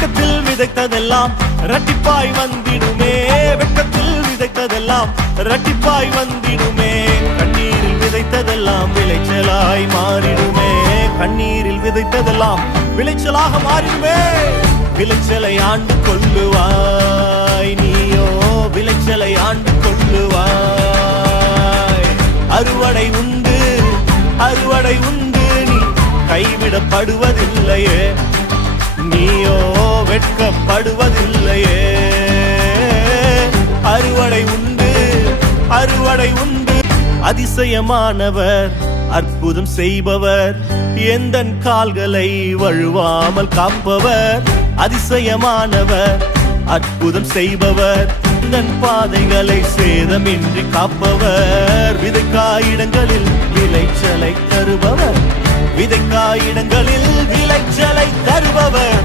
வெட்கத்தில் விதைத்ததெல்லாம் இரட்டிப்பாய் வந்திடுமே. வெட்கத்தில் விதைத்ததெல்லாம் இரட்டிப்பாய் வந்திடுமே. கண்ணீரில் விதைத்ததெல்லாம் விளைச்சலாய் மாறிடுமே. கண்ணீரில் விதைத்ததெல்லாம் விளைச்சலாக மாறிடுமே. விளைச்சலை ஆண்டு கொள்ளுவாய் நீயோ, விளைச்சலை ஆண்டு கொள்ளுவாய். அறுவடை உண்டு, அறுவடை உண்டு, நீ கைவிடப்படுவதில்லையே. நீயோ வெட்கப்படுவதில்லையே. அறுவடை உண்டு, அறுவடை உண்டு. அதிசயமானவர், அற்புதம் செய்பவர், எந்தன் கால்களை வழுவாமல் காப்பவர். அதிசயமானவர், அற்புதம் செய்பவர், எந்தன் பாதைகளை சேதமின்றி காப்பவர். விதைக்காயிடங்களில் விளைச்சலை தருபவர், விதைக்காயிடங்களில் விளைச்சலை தருபவர்.